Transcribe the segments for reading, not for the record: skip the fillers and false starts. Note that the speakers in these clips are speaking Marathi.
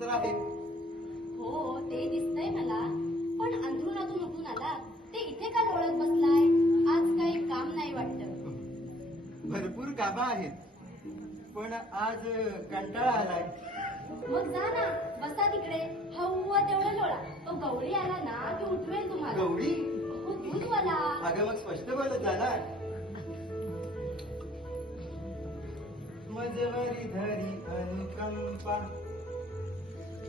तर आहे. हो ते दिसतंय मला, पण अंथरुणातून उठून आला ते इथे का लोळत बसलाय? आज काही काम नाही वाटत. भरपूर कामं आहेत, पण आज कंटाळा आलाय. मग जा ना, बसा तिकडे, हवा तेवढं लोळा. तो गवळी आला ना की उठवेल तुम्हाला. गौरी, हो दूधवाला. अगं मग स्पष्ट बोलत जाणार. मजवरी धरी अनुकंपा,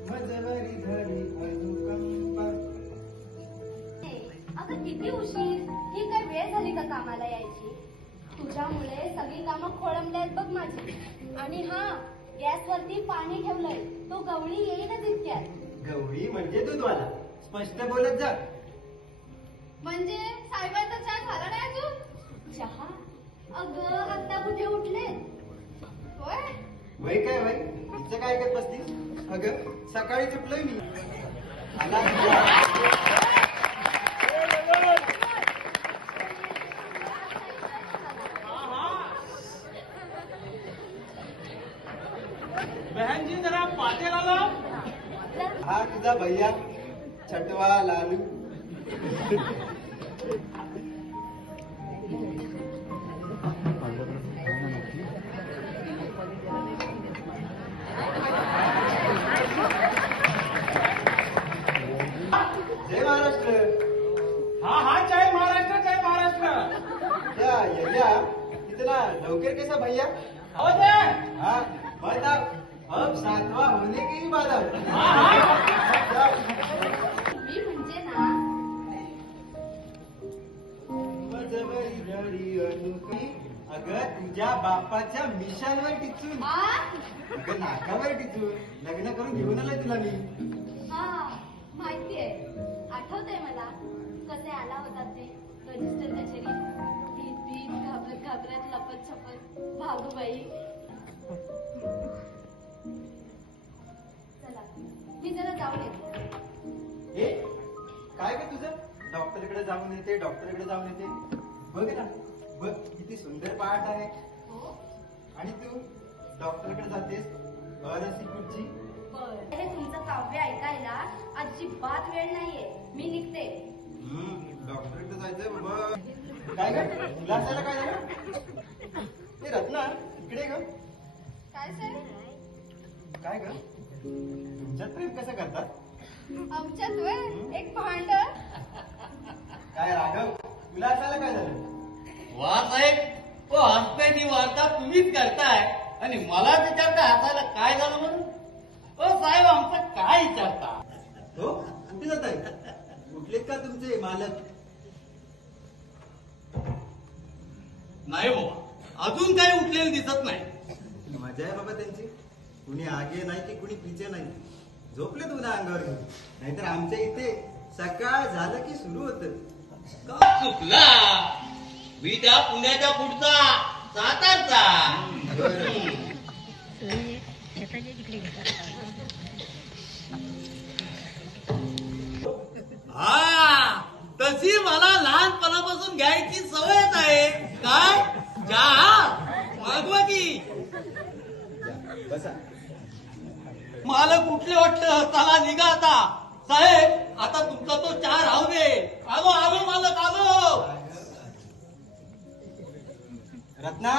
मजवरी धरी अनुकंपा. अगं किती उशीर, ही काय वेळ झाली का कामाला यायची? तुझ्यामुळे सगळी कामं खोळंबल्यात बघ माझी. आणि हा, गॅसवरती पाणी ठेवलंय, तो गवळी येईनच इतक्यात. गौरी म्हणजे दूधवाला, स्पष्ट बोलत जा. म्हणजे साहेबांचा चहा झाला नाही अजून? चहा? अगं आता कुठे उठले? होय वय काय वय, तिचं काय करत बसतीस? अगं सकाळीच उठलोय मी. आला बहन जी जरा पाटे लाला. हा तुझा भैया छटवा लालू. जय महाराष्ट्र. हा हा, जय महाराष्ट्र जय महाराष्ट्र. त्या यया इतना लवकर कैसा भैया? हो ते. हाँ मतलब अब 7वां होने की ही बात है. मी म्हणजे ना, मजवरी धरी अनुकंपा. अगं तुझ्या बापाच्या मिशांवर टिचून, आ? अगं नाकावर टिचून लग्न करून घेऊन आलोय तुला मी. हा माहितीये, आठवतंय मला कसे आला होता ते रजिस्टर कचेरीत. भीत भीत घाबरत घाबरत लपत छपत. भागूबाई, चला मी जरा जाऊन येते. हे काय ग तुझं? डॉक्टरकडे जाऊन येते, डॉक्टरकडे जाऊन येते. बघ ना, बघ किती सुंदर पाठ आहे. हो आणि तू डॉक्टरकडे जातेस अरसी कुठची. बर, हे तुमचं काव्य ऐकायला अजिबात वेळ नाहीये, मी निघते. डॉक्टरकडे जायचंय बाबा. काय ग तुला असायला काय झालं? हे रत्ना इकडे ग. काय साहेब? काय ग तुमच्यात प्रेम कसं करतात? आमच्यात वय एक भांड. काय राघव तुला असायला काय झालं? वा साहेब, तो हसते ती वार्ता तुम्हीच करताय आणि मला विचारता हसायला काय झालं म्हणून? ओ साहेब, आमचं काय विचारता? हो कुठे जात आहे? उठलेत का तुमचे मालक? नाही बाबा, अजून काही उठलेलं दिसत नाही. मजा आहे बाबा त्यांची. कुणी आगे नाही की कुणी पिचे नाही. झोपले तुला अंगावर घेऊन. नाहीतर आमच्या इथे सकाळ झालं की सुरू होतं. का चुकला? मी त्या पुण्याच्या पुढचा सातारचा. हा, तशी मला लहानपणापासून घ्यायची सवयच आहे. काय चहा मागवा की. बसा. मालक उठले वाटतं, चला निघा आता. साहेब, आता तुमचा तो चहा राहू दे. आलो आलो मालक आलो. रत्ना,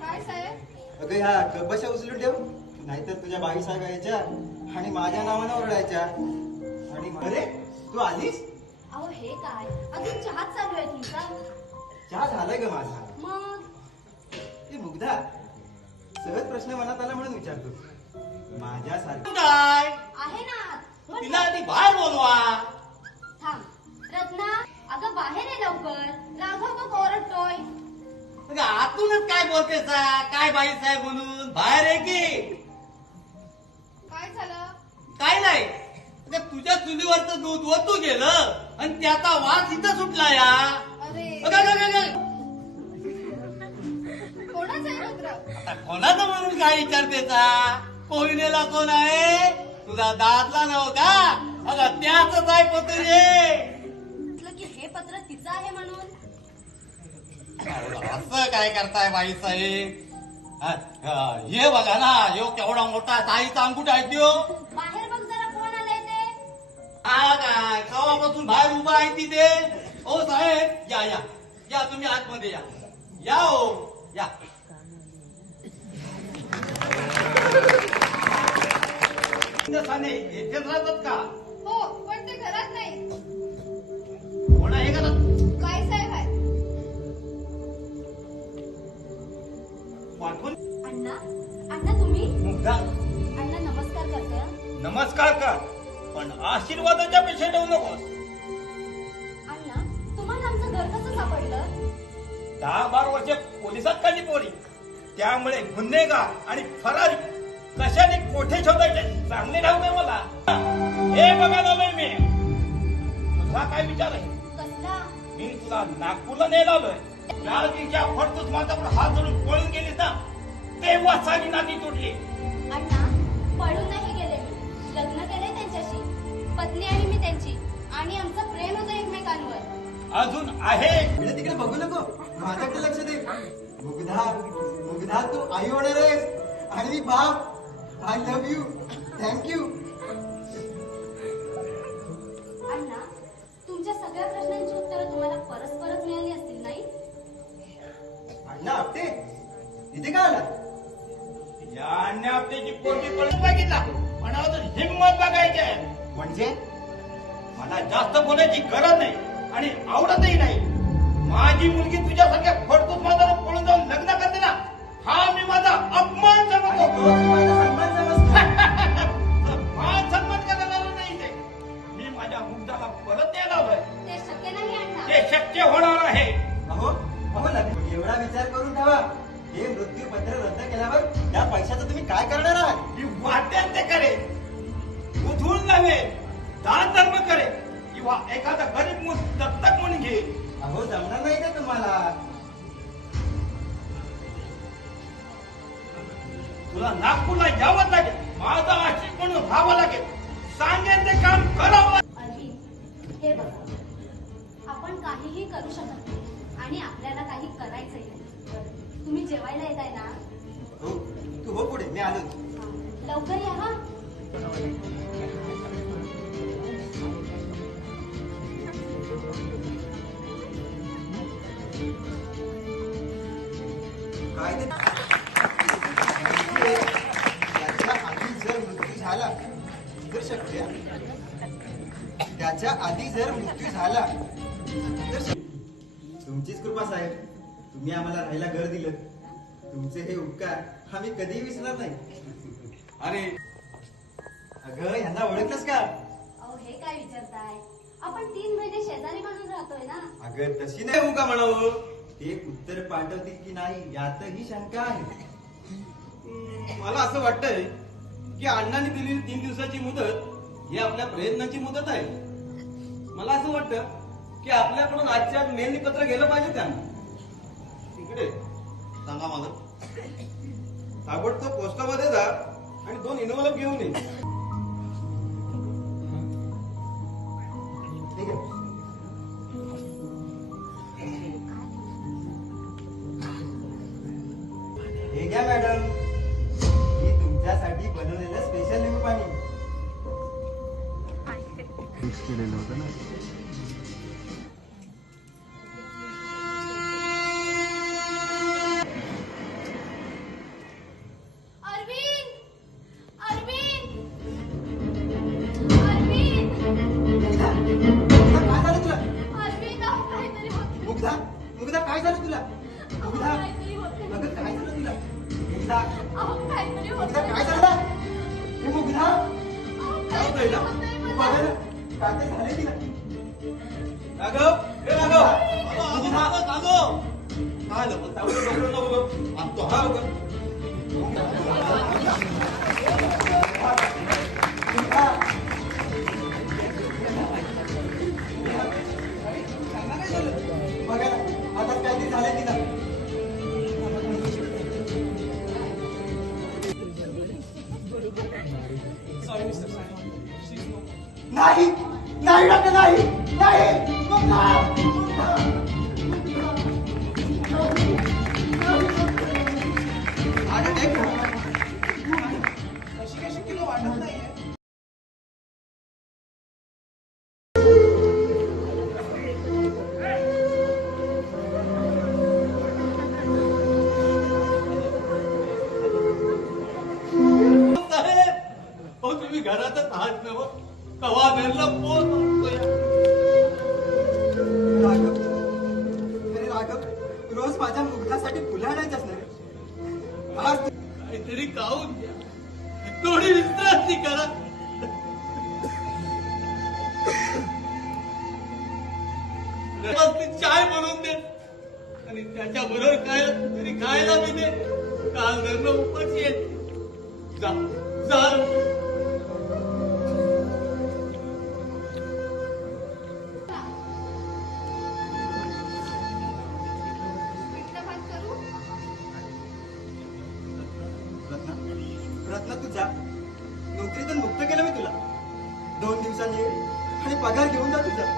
काय साहेब? अगं ह्या कबशा उचलून ठेव, नाहीतर तुझ्या बाई साहेब यायच्या आणि माझ्या नावानं ओरडायच्या. आणि अरे तू आलीस? अहो हे काय, अजून चहाच चालू आहे तुमचा? चहा झालाय ग माझा. मग ते मुग्धा, सहज प्रश्न मनात आला म्हणून विचारतो. माझ्यासारखं काय आहे ना, पण तिला आधी बाहेर बोलवा. थांब. रत्ना, अगं बाहेर आहे लवकर. राघव बघ ओरडतोय. अगं, आतूनच काय बोलते काय बाई साहेब म्हणून? बाहेर आहे की काय झालं? काय नाही. अगं, तुझ्या चुलीवरचं दूध ओतू गेलं आणि त्याचा वास इथं सुटला या. अरे अगं, अगं, अगं, अगं. कोणाचं आहे पत्र? आता कोणाचं म्हणून काय विचारतेचा? कोयनेला कोण आहे? तुझा दादला नव का? अगं त्याच आहे पत्र. म्हटलं की हे पत्र तिचं आहे म्हणून. असं काय करताय बाईसाहेब? हे बघा ना, यो केवढा मोठा ताईचा अंगूठ आहे त्यो. बाहेर बघ जरा कोण आलंय ते. हा काय कवापासून बाहेर उभा आहे ती ते. ओ साहेब, या या या, तुम्ही आतमध्ये या. या हो या. साने येथेच राहतात का? हो, पण ते घरात नाही. कोण आहे का? काय साहेब आहे? पाठवून अण्णा, अण्णा तुम्ही? मुग्धा, अण्णा नमस्कार करते हं. नमस्कार कर, पण आशीर्वादाच्या पेक्षा ठेवू नकोस. अण्णा, तुम्हाला आमचं घर कसं सापडलं? 10-12 वर्ष पोलिसात काढली पोरी, त्यामुळे गुन्हेगार आणि फरारी कशाने कोठे शोधायचे चांगले राहू दे मला. हे बघायला आलोय मी. तुझा काय विचार आहे? कसला? मी तुला नागपूरला नेला आलोय. ज्या दिवशी फडतूस माझ्याकडे हात जोडून पळून गेली ना, तेव्हा सारी नाती तुटली. अण्णा, पळून नाही गेले मी. लग्न केले त्यांच्याशी. पत्नी आणि मी त्यांची. आणि आमचं प्रेम होतं एकमेकांवर. अजून आहे. इकडे तिकडे बघू नको, माझ्याकडे लक्ष दे. मुग्धा, मुग्धा तू आई होणार आहेस आणि मी बाप. I love you. थँक्यू. अण्णा, तुमच्या सगळ्या प्रश्नांची उत्तरं तुम्हाला परस्परच मिळाली असतील नाही? अण्णा आपटे इथे का आला? या अन्यापतेची पोरगी पळून बघितला, पण अजून हिंमत बघायची आहे. म्हणजे मला जास्त बोलायची गरज नाही आणि आवडतही नाही. माझी मुलगी तुझ्यासारख्या फडतूस माझा पळून जाऊन लग्न करते ना, हा मी माझा अपमान आणि समजतो. तो माझा सन्मान समजतो. मान सन्मान करायला नाही ते. मी माझ्या मुग्धाला परत द्यायला हवंय. ते शक्य नाही अण्णा. ते शक्य होणार आहे. अहो अहो लग्न एवढा विचार करून ठेवा. हे मृत्यूपत्र रद्द केल्यावर या पैशाचं तुम्ही काय करणार आहात? मी वाटेल ते करे, उधळून नव्हे, दान धर्म करे किंवा एखादा गरीब मूल दत्तक म्हणून घे. अहो जमणार नाही का तुम्हाला? तुला नागपूरला यावं लागेल, माझा आशिक म्हणून राहावं लागेल, सांगेन ते काम करावं. अरविंद, हे बघा, आपण काहीही करू शकत नाही आणि आपल्याला काही करायचंही नाही. तुम्ही जेवायला येताय ना? हो तू हो पुढे, मी आलो. हा, लवकर या हा. काय ते त्याच्या आधी जर मृत्यू झाला तर शक्य. त्याच्या आधी जर मृत्यू झाला तर तुमचीच कृपा साहेब. तुम्ही आम्हाला राहायला घर दिलं. तुमचे हे उपकार आम्ही कधीही विसरणार नाही. अरे अगं यांना ओळखलंस का? अहो, हे काय विचारताय? आपण 3 महिने शेजारी म्हणून राहतोय ना. अगं तशी नाही का म्हणावं. ते उत्तर पाठवतील की नाही यातही शंका आहे. मला असं वाटतंय की अण्णांनी दिलेली 3 दिवसाची मुदत ही आपल्या प्रयत्नाची मुदत आहे. मला असं वाटतं की आपल्याकडून आजच्या आज मेलनी पत्र गेलं पाहिजे त्यांना. इकडे सांगा मला. ताबडतोब पोस्टामध्ये जा आणि 2 इन्व्हॉल्व घेऊन ये. ठीक आहे. हे घ्या मॅडम, ही तुमच्यासाठी बनवलेलं स्पेशल लिंबू पाणी. केलेलं होतं ना. अरविंद, अरविंद, अरविंद, मुग्धा, मुग्धा, काय झालं तुला? अरविंद, अहो, काहीतरी होतंय. मुग्धा, मुग्धा, काय झालं तुला? अहो, मुग्धा, काहीतरी होतंय. अगं काय झालं तुला? मुग्धा, अहो, काहीतरी मुग्धा, होतंय. काय झालं? हे मुग्धा, अहो, काहीतरी होतंय मला. बघा ना, काय ते झालंय तिला. राघव, हे राघव, मुग्धा, काय झालं? डॉक्टरांना बोलव. आणतो हा लवकर. मुग्धा. बघा ना, आता काय ते झालंय तिला. नाही नाही डॉक्टर, नाही नाही मुग्धा, मुग्धा. आज नव कवा धरलं पोर म्हणतोय. राघव, अरे राघव, रोज माझ्या मुग्धासाठी फुलं आणायची असणार. आज काहीतरी खाऊन द्या, थोडी विश्रांती करा. व्यवस्थित चाय बनवून दे आणि त्याच्या बरोबर काय तरी खायला मी दे. काल धरणं उपाशी येत. जा जा. पिठलं भात करू? रत्ना, रत्ना तू जा. नोकरीतून मुक्त केलं मी तुला. 2 दिवसांनी ये आणि पगार घेऊन जा तुझा.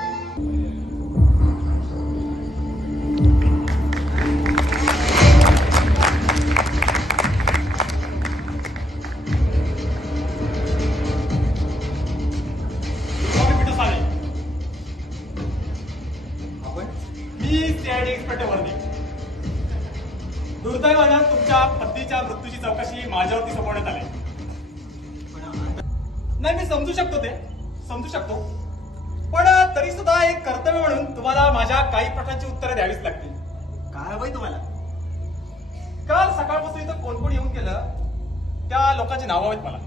आपण मी सीआयडी इन्स्पेक्टर वर्दी. दुर्दैवानं तुमच्या पत्नीच्या मृत्यूची चौकशी माझ्यावरती सोपवण्यात आली. नाही, मी समजू शकतो ते, समजू शकतो. पण तरी सुद्धा एक कर्तव्य म्हणून तुम्हाला माझ्या काही प्रश्नांची उत्तरं द्यावीच लागतील. काय हवंय तुम्हाला? काल सकाळपासून इथं कोण कोण येऊन गेलं त्या लोकांची नावं आहेत मला.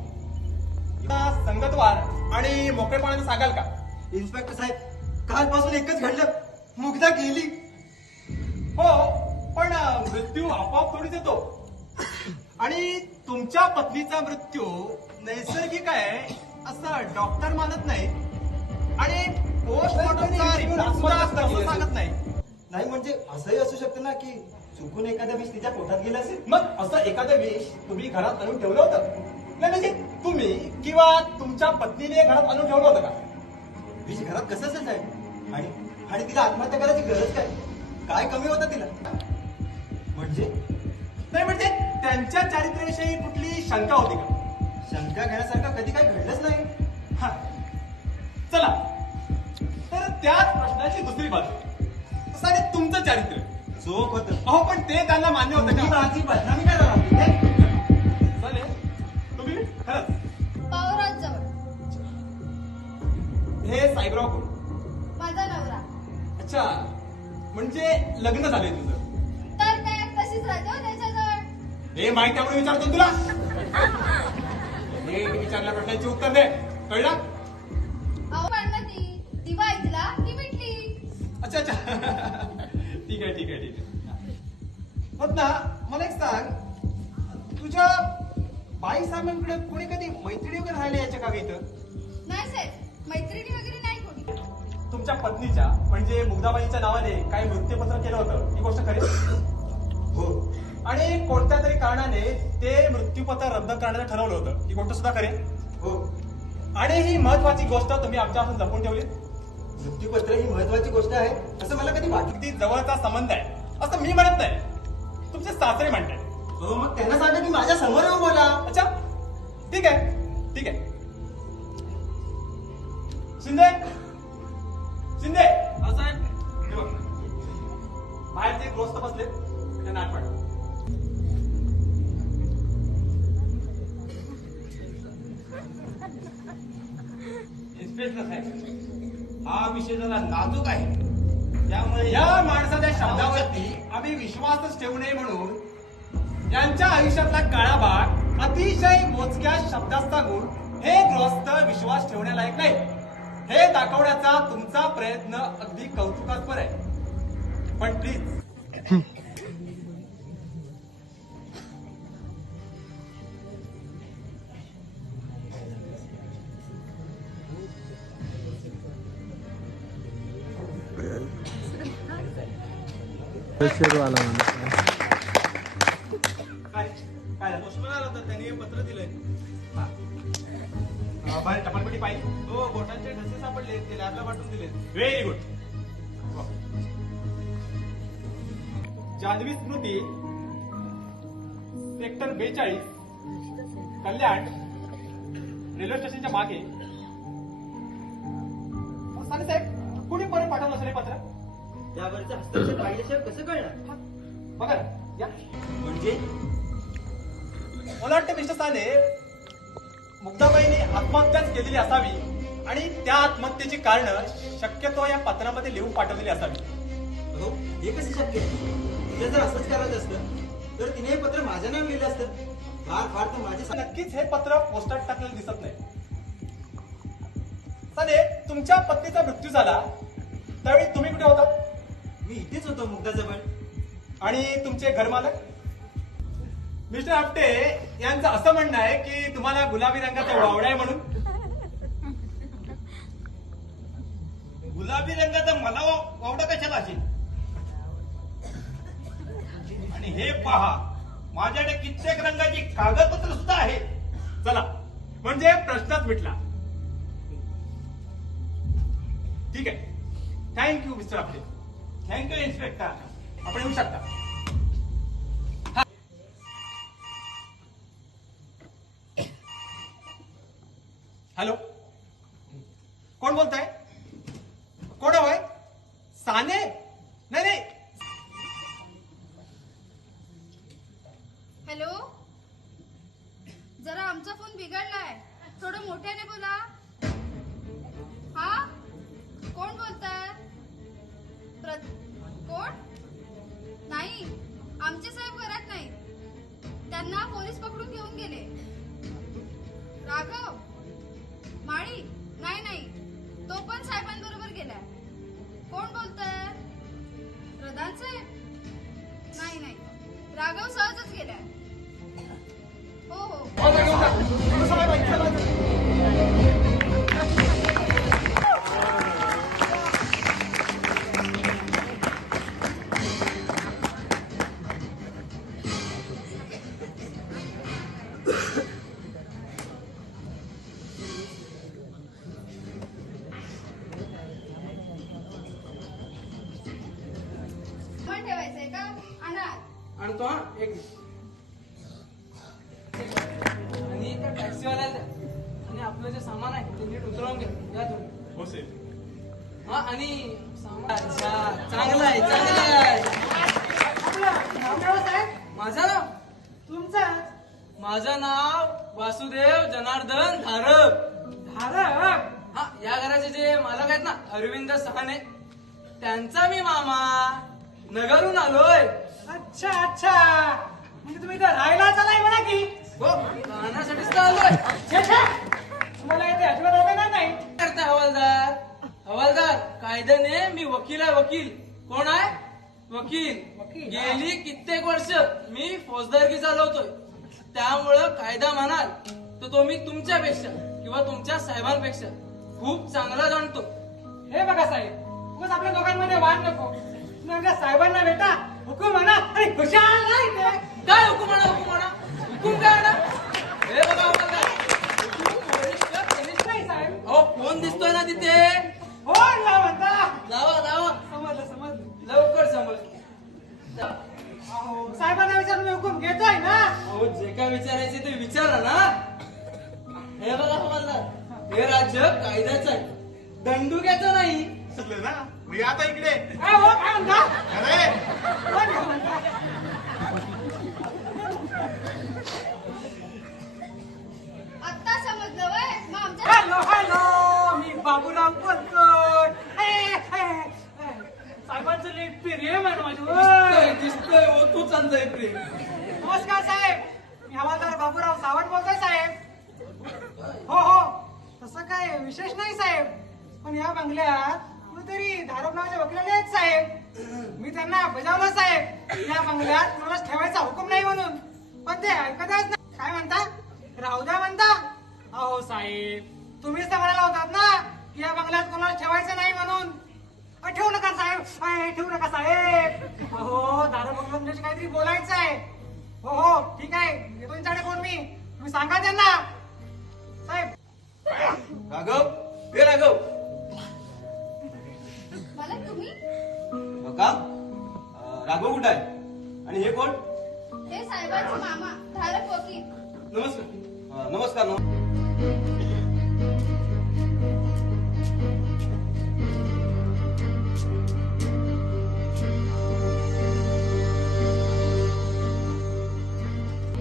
आता संगतवार आणि मोकळेपणाने सांगाल का? इन्स्पेक्टर साहेब, कालपासून एकच घडलं. मुग्धा गेली. हो, पण मृत्यू आपोआप थोडीच येतो. आणि तुमच्या पत्नीचा मृत्यू नैसर्गिक आहे असं डॉक्टर मानत नाही आणि पोस्टमॉर्टमचा रिपोर्ट सुद्धा तसं सांगत नाही. नाही म्हणजे असंही असू शकतं ना की चुकून एखादा विष तिच्या पोटात गेला असेल. मग असं एखादं विष तुम्ही घरात आणून ठेवलं होतं? नाही म्हणजे तुम्ही किंवा तुमच्या पत्नीने घरात आणून ठेवलं होतं का? विष घरात कसं असेल साहेब? आणि तिला आत्महत्या करायची गरज काय? काय कमी होतं तिला? म्हणजे नाही म्हणजे त्यांच्या चारित्र्याविषयी कुठली शंका होती का? शंका घेण्यासारखं कधी काही घडलंच नाही. हा. चला तर त्याच प्रश्नाची दुसरी बाजू, असं आणि तुमचं चारित्र्य चोख होतं. अहो पण ते त्यांना मान्य होतं तुम्ही का? माझी बदनामी करणार आहात इथे? चालेल, तुम्ही खरंच पावराज जवळ हे साहेबराव कोण? माझा नवरा. अच्छा, म्हणजे लग्न झालंय तुझं? तर काय तशीच राहते हो त्याच्याजवळ. हे माहिती त्यामुळे विचारतो तुला. हे विचारल्या प्रश्नांची उत्तर दे, कळलं? अहो पार्वती, दिवा इथला की मिटली? अच्छा अच्छा ठीक आहे ठीक आहे ठीक आहे. होत ना, मला एक सांग, तुझ्या बाई साहेबांकडे कोणी कधी मैत्रिणी वगैरे राहिले याच्या का इथं? नाही साहेब, मैत्रिणी वगैरे नाही कोणी. तुमच्या पत्नीच्या म्हणजे मुग्धाबाईच्या नावाने काही मृत्यूपत्र केलं होतं, ही गोष्ट खरी? हो. आणि कोणत्या तरी कारणाने ते मृत्यूपत्र रद्द करण्याचं ठरवलं होतं, ही गोष्ट सुद्धा खरी? हो. आणि ही महत्वाची गोष्ट तुम्ही आमच्यापासून जपून ठेवली. मृत्यूपत्र ही महत्वाची गोष्ट आहे असं मला कधी वाटलं. अगदी जवळचा संबंध आहे असं मी म्हणत नाही, तुमचे सासरे म्हणताय. हो, मग त्यांना सांगा की माझ्या समोर येऊन बोला. अच्छा ठीक आहे ठीक आहे. शिंदे शिंदे असं आहे. हे बघ, बाहेर ते ग्रोस्त बसले, त्यांना आठ पाठ. इन्स्पेक्टर साहेब, हा विषय जरा नाजूक आहे, त्यामुळे या माणसाच्या शब्दावरती आम्ही विश्वासच ठेवू नये म्हणून यांच्या आयुष्यातला काळा भाग अतिशय मोजक्या शब्दात सांगून हे गृहस्थ विश्वास ठेवण्यालायक नाही हे दाखवण्याचा तुमचा प्रयत्न अगदी कौतुकास्पद आहे. पण प्लीज वाला म्हणा. काय काय झालं? पोस्टमन आला होता, त्यांनी हे पत्र दिलंय. बाहेर टपालपेटी पाहिली? हो, बोटांचे ठसे सापडले, ते लॅबला पाठवून दिले. Very good. Janhavi Smriti sector 42 Kalyan railway स्टेशनच्या मागे. सांग साहेब, कुणी परत पाठवलं असेल हे पत्र? त्यावरचं हस्ताक्षर राहिल्याशिवाय कसं कळणार? बघा ना, या. म्हणजे मला वाटतं मिस्टर साने मुक्ताबाईंनी आत्महत्याच केलेली असावी आणि त्या आत्महत्येची कारण शक्यतो या पत्रामध्ये लिहून पाठवलेली असावी. हो हे कसं शक्य आहे? तिला जर असंच करायचं असतं तर तिने हे पत्र माझ्या नाव लिहिलं असतं. फार फार तर माझे नक्कीच हे पत्र पोस्टात टाकलेलं दिसत नाही. साने, तुमच्या पत्नीचा मृत्यू झाला त्यावेळी तुम्ही कुठे होता? मी इथेच होतो मुग्धाजवळ. आणि तुमचे घरमालक? मिस्टर आपटे यांचं असं म्हणणं आहे की तुम्हाला गुलाबी रंगाचा वावडा आहे म्हणून. गुलाबी रंगाचा मला वावडा कशाला असेल? आणि हे पहा, माझ्याकडे कित्येक रंगाची कागदपत्र सुद्धा आहेत. चला, म्हणजे प्रश्नच मिटला. ठीक आहे, thank you mister Apte. Thank you inspector. आपण येऊ शकता. हॅलो, कोण बोलताय? कोण हवंय? साने? नाही नाही. हॅलो, जरा आमचा फोन बिघडलाय, थोडं मोठ्याने बोला. हा, कोण बोलताय? कोण? नाही, आमचे साहेब घरात नाही, त्यांना पोलीस पकडून घेऊन गेले. राघव माळी? नाही नाही, तो पण साहेबांबरोबर गेलाय. कोण बोलतोय? प्रधान साहेब? नाही नाही, राघव सहजच गेलाय. हो हो. पण ठेवायचंय का? आणा. आणि तो एक आणि त्या टॅक्सीवाल्याला द्या. आणि आपलं जे सामान आहे ते नीट उतरवून घ्या. द्या तुम्ही. हो सेठ. हा, आणि सामान चांगलं आहे, चांगलं आहे. माझं नाव? तुमचं? माझं नाव वासुदेव जनार्दन धारक. धारक? हा, या घराचे जे मालक आहेत ना, अरविंद सहाने, त्यांचा मी मामा. नगरहून आलोय. अच्छा अच्छा, म्हणजे तुम्ही इथं राहायला चालाय म्हणा की? हो, राहण्यासाठीच तर आलोय. तुम्हाला इथे अजिबात राहणार नाही. करता हवालदार? हवालदार कायद्याने मी वकील आहे, वकील. कोण आहे? वकील. गेली कित्येक वर्ष मी फौजदारकी चालवतोय. त्यामुळं कायदा म्हणाल तर तो मी तुमच्यापेक्षा किंवा तुमच्या साहेबांपेक्षा खूप चांगला जाणतो. हे बघा साहेब, उगाच आपल्या दोघांमध्ये वाद नको. तुम्ही साहेबांना भेटा, हुकूम म्हणा आणि खुशाल राहायचे. काय हुकूम म्हणा? हुकूम म्हणा? हुकूम काय म्हणा? हे बघा हवालदार, हुकूम वरिष्ठ कनिष्ठ नाही साहेब. हो, फोन दिसतोय ना तिथे? फोन लावा. लावा लावा. समजलं समजलं, लवकर समजलं. साहेबांना विचारून मी हुकूम घेतोय ना. अहो, जे काय विचारायचे ते विचारा ना. हे बघा हवालदार, हे राज्य कायद्याचं आहे, दंडुक्याचं नाही. चल ना, मी आता इकडे. काय हो, काय म्हणता? अरे, आत्ता समजलं वय? मग आमच्या हॅलो हॅलो, मी बाबूराव बोलतोय. साहेबांचं लई प्रेम आहे माझ्यावर. दिसतोय हो, तू चालतंय प्रेम. नमस्कार साहेब, मी हवालदार बाबूराव सावंत बोलतोय साहेब. हो हो, तसं काय विशेष नाही साहेब, पण या बंगल्यात कुणीतरी धारक नावाच्या वकिलाने आहेत साहेब. मी त्यांना बजावलं साहेब, या बंगल्यात मला ठेवायचा हुकूम नाही म्हणून, पण ते ऐकतच नाही. काय म्हणता? राहू द्या म्हणता? अहो साहेब, तुम्हीच तर म्हणाला होतात ना की या बंगल्यात कोणाला ठेवायचं नाही म्हणून. ठेवू नका साहेब, ठेवू नका साहेब. हो, दारू बंगला म्हणजे काहीतरी बोलायचं आहे. हो हो, ठीक आहे, येतो त्यांच्याकडे फोन मी. तुम्ही सांगा त्यांना साहेब. राघव, हे राघव. मला तुम्ही? का? राघव कुठं आहे? आणि हे कोण? हे साहेबांचे मामा, धारक वकील. नमस्कार. नमस्कार.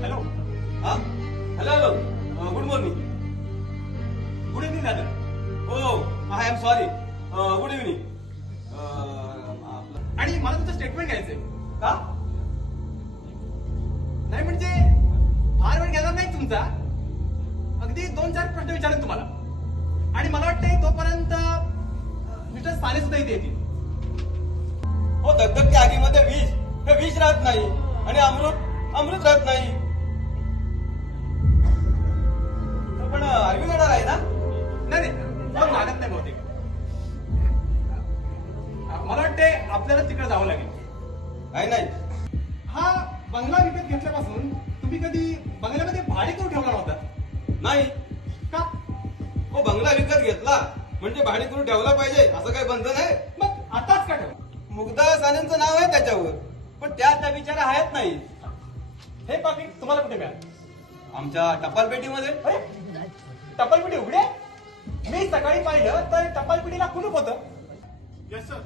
हॅलो. हा, हॅलो हॅलो, गुड मॉर्निंग. तुमचा अगदी 2-4 प्रश्न विचारेन तुम्हाला आणि मला वाटतंय तोपर्यंत मिस्टर साने सुद्धा इथे येतील. हो, धगधगत्या आगीमध्ये विष हे विष राहत नाही आणि अमृत राहत नाही. पण अरविंद येणार आहे ना? नाही फोन लागत नाही बहुतेक. मला वाटते आपल्याला तिकडे जावं लागेल. काही नाही. हा बंगला विकत घेतल्यापासून तुम्ही कधी बंगल्यामध्ये भाडे करून ठेवला नव्हता नाही. का? हो, बंगला विकत घेतला म्हणजे भाडे करून ठेवला पाहिजे असं काही बंधन आहे? मग आताच का ठेवला? मुग्धा सानेंचं नाव आहे त्याच्यावर, पण त्या बिचारा आहेत नाही. हे पाकिट तुम्हाला कुठे मिळालं? आमच्या टपाल पेटीमध्ये. अरे, टपालपिढी उघडे? मी सकाळी पाहिलं तर टपालपिढीला कुलूप होतं. Yes sir.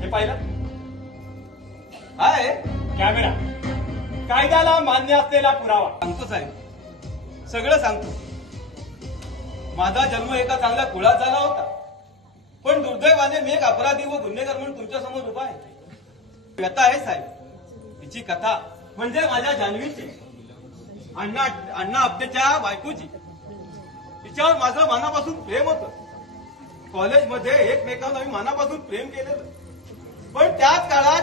हे पाहिलं? आहे. कॅमेरा कायद्याला मान्य असलेला पुरावा. सांगतो साहेब, सगळं सांगतो. माझा जन्म एका चांगल्या कुळात झाला होता, पण दुर्दैवाने मी एक अपराधी व गुन्हेगार म्हणून तुमच्या समोर उभा आहे. व्यथा आहे साहेब. तिची कथा म्हणजे माझ्या जान्हवीची, अण्णा आपटेच्या बायकोची. तिच्यावर माझं मनापासून प्रेम होतं. कॉलेजमध्ये एकमेकांना मी मनापासून प्रेम केलेलं, पण त्याच काळात